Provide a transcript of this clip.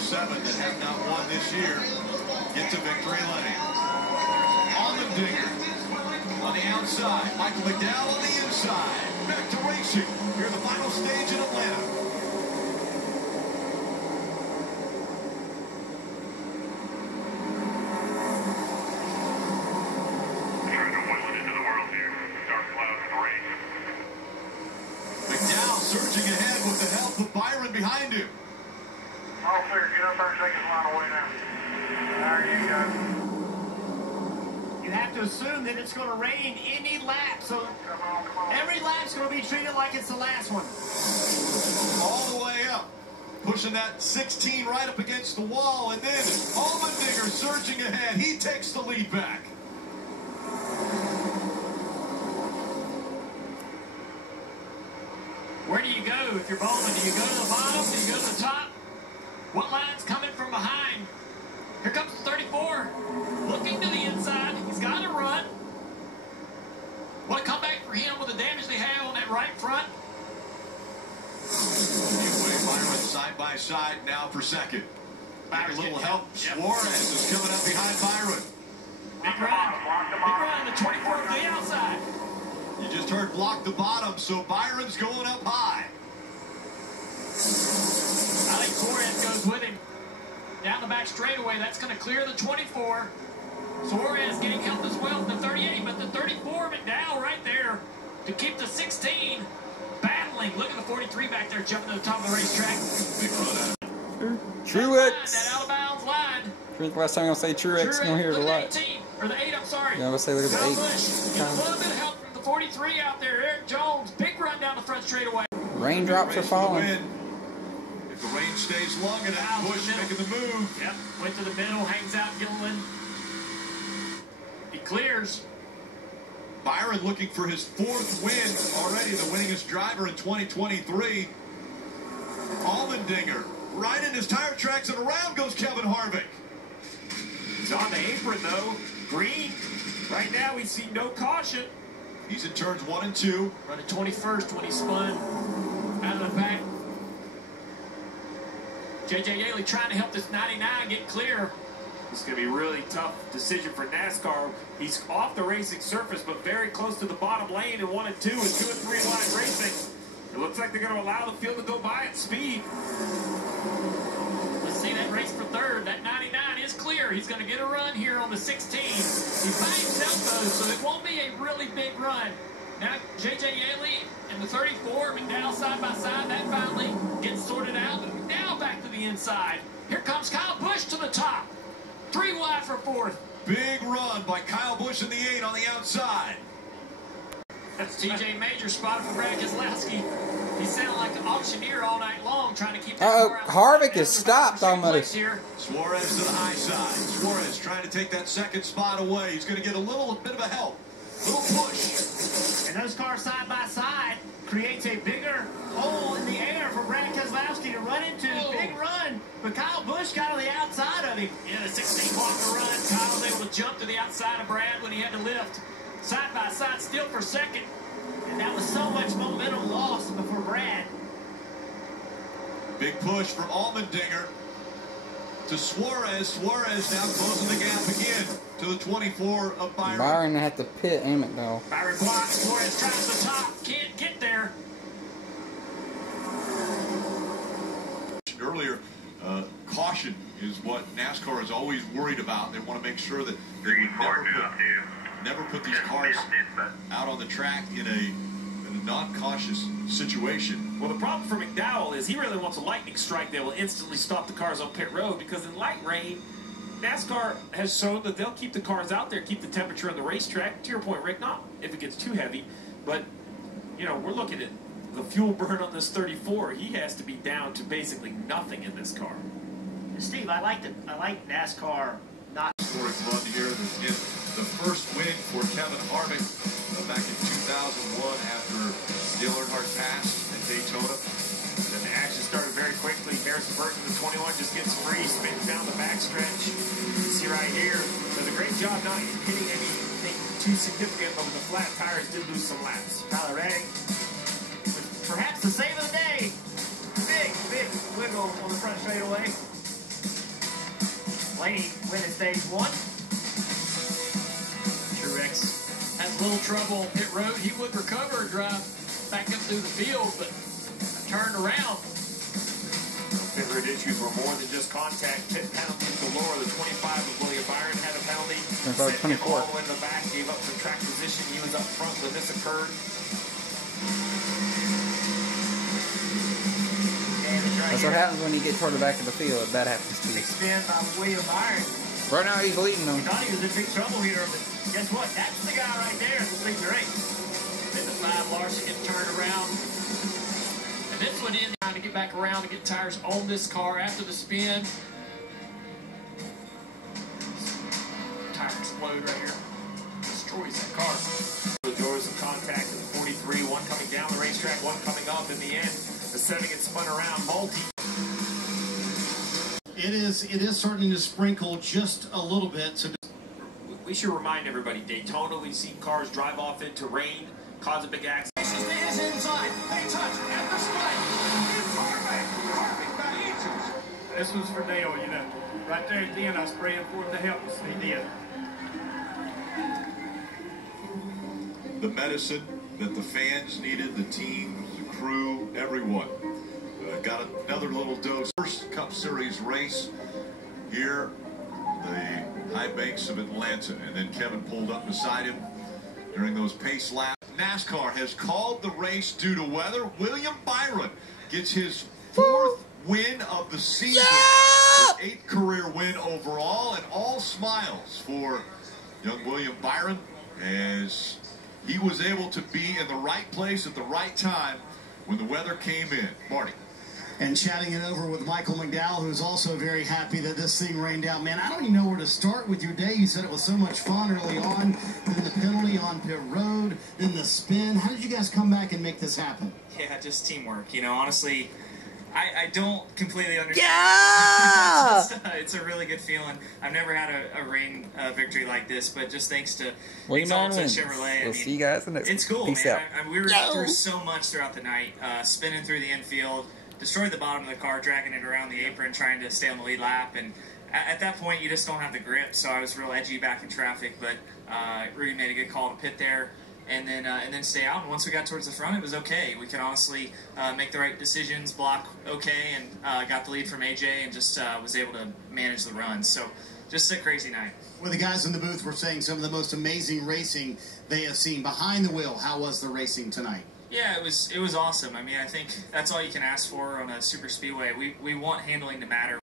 7 that have not won this year get to victory lane. Allmendinger on the outside. Michael McDowell on the inside. Back to racing here in the final stage in Atlanta. Surging ahead with the help of Byron behind him. All clear. Get up there and take his line away now. There you go. You have to assume that it's going to rain any lap, so Come on. every lap's going to be treated like it's the last one. All the way up. Pushing that 16 right up against the wall, and then Allmendinger surging ahead. He takes the lead back. Where do you go if you're Bowman? Do you go to the bottom? Do you go to the top? What line's coming from behind? Here comes the 34. Looking to the inside. He's got to run. What a comeback for him with the damage they have on that right front. Anyway, Byron side by side now for second. Back a little help. Yep. Suarez is coming up behind Byron. Big run. Big run. The 24 to the outside. You just heard block the bottom, so Byron's going up high. I think Suarez goes with him. Down the back straightaway, that's going to clear the 24. Suarez getting help as well from the 38, but the 34, McDowell right there to keep the 16 battling. Look at the 43 back there jumping to the top of the racetrack. Big run out. Truex. That out of bounds line. I think last time I'm going to say Truex. I'm going to hear it a Look lot. at the 18, or the 8, I'm sorry. Yeah, I'm going to say look at the Kyle 8. Busch, get a little bit of help from the 43 out there. Eric Jones, big run down the front straightaway. Raindrops are falling. If the rain stays long enough, Busch making the move. Yep, went to the middle, hangs out Gilliland. He clears. Byron looking for his 4th win already, the winningest driver in 2023. Allmendinger right in his tire tracks, and around goes Kevin Harvick. He's on the apron though. Green. Right now we see no caution. He's in turns 1 and 2. Running 21st when he spun out of the back. J.J. Yaley trying to help this 99 get clear. It's going to be a really tough decision for NASCAR. He's off the racing surface, but very close to the bottom lane in 1 and 2 and 2 and 3 line racing. It looks like they're going to allow the field to go by at speed. Let's see that race for 3rd. That 99 is clear. He's going to get a run here on the 16. He's by himself though, so it won't be a really big run. Now J.J. Yaley and the 34, McDowell side by side. That finally gets sorted out. Now back to the inside. Here comes Kyle Busch to the top. 3 wide for 4th. Big run by Kyle Busch in the 8 on the outside. That's TJ Major spotted for Brad Keselowski. He sounded like an auctioneer all night long trying to keep that car out. Harvick is stopped almost. Suarez to the high side. Suarez trying to take that 2nd spot away. He's going to get a little bit of a help. Little push. And those cars side by side creates a bigger hole in the air for Brad Keselowski to run into. Big run, but Kyle Busch got on the outside of him. In a 16-blocker run, Kyle was able to jump to the outside of Brad when he had to lift. Side by side still for 2nd. And that was so much momentum lost before Brad. Big push from Allmendinger to Suarez. Suarez now closing the gap again to the 24 of Byron. Byron had to pit, ain't it, though? Byron blocks. Suarez tries the top. Can't get there. Earlier, caution is what NASCAR is always worried about. They want to make sure that they would never put these cars out on the track in a non-cautious situation. Well, the problem for McDowell is he really wants a lightning strike that will instantly stop the cars on pit road, because in light rain, NASCAR has shown that they'll keep the cars out there, keep the temperature on the racetrack. To your point, Rick, not if it gets too heavy, but, you know, we're looking at the fuel burn on this 34. He has to be down to basically nothing in this car. Steve, I like NASCAR not. Historic run here in the first win for Kevin Harvick back in 2001 after Dale Earnhardt passed at Daytona. And the action started very quickly. Harrison Burton, the 21, just gets free, spins down the backstretch. You see right here, does a great job not hitting anything too significant, but with the flat tires did lose some laps. Tyler Reddick, perhaps the save of the day. Big wiggle on the front straightaway. Blaney winning stage 1. Truex had a little trouble on pit road. He would recover and drive back up through the field, but turned around. Pit road issues were more than just contact. Pit penalties galore. The 25 of William Byron had a penalty. About 24. All the way to the back, gave up some track position. He was up front when this occurred. That's what happens when you get toward the back of the field. That happens to you. Big spin by William Byron. Right now he's leading them. We thought he was in big trouble here, but guess what? That's the guy right there that leads the race. Then the 5 Larson gets turned around. And this one in trying to get back around to get tires on this car after the spin. Tire explode right here. Destroys that car. There was some contact in the 43, one coming down the racetrack, one coming up. In the end, the 7 gets spun around. Multi. It is starting to sprinkle just a little bit. So We should remind everybody, Daytona, we've seen cars drive off into rain, cause a big accident. Is inside. They touch at the spike. Carving by inches. This was for Dale, you know. Right there at the end, I was praying for him to help us. He did. The medicine that the fans needed, the team, the crew, everyone. Got another little dose. First Cup Series race here, the high banks of Atlanta. And then Kevin pulled up beside him during those pace laps. NASCAR has called the race due to weather. William Byron gets his 4th win of the season. His 8th career win overall, and all smiles for young William Byron as he was able to be in the right place at the right time when the weather came in. Marty. and chatting it over with Michael McDowell, who's also very happy that this thing rained out. Man, I don't even know where to start with your day. You said it was so much fun early on, then the penalty on pit road, then the spin. How did you guys come back and make this happen? Yeah, just teamwork. You know, honestly, I don't completely understand. Yeah! It's a really good feeling. I've never had a rain victory like this, but just thanks to William Chevrolet. We'll see you guys in the next one. It's cool, Peace man. out. We were through so much throughout the night, spinning through the infield, destroyed the bottom of the car, dragging it around the apron, trying to stay on the lead lap, and at that point, you just don't have the grip, so I was real edgy back in traffic, but Rudy made a good call to pit there. And then stay out. And once we got towards the front, it was okay. We could honestly make the right decisions, block okay, and got the lead from AJ, and just was able to manage the run. So just a crazy night. Well, the guys in the booth were saying some of the most amazing racing they have seen behind the wheel. How was the racing tonight? Yeah, it was awesome. I mean, I think that's all you can ask for on a super speedway. We want handling to matter.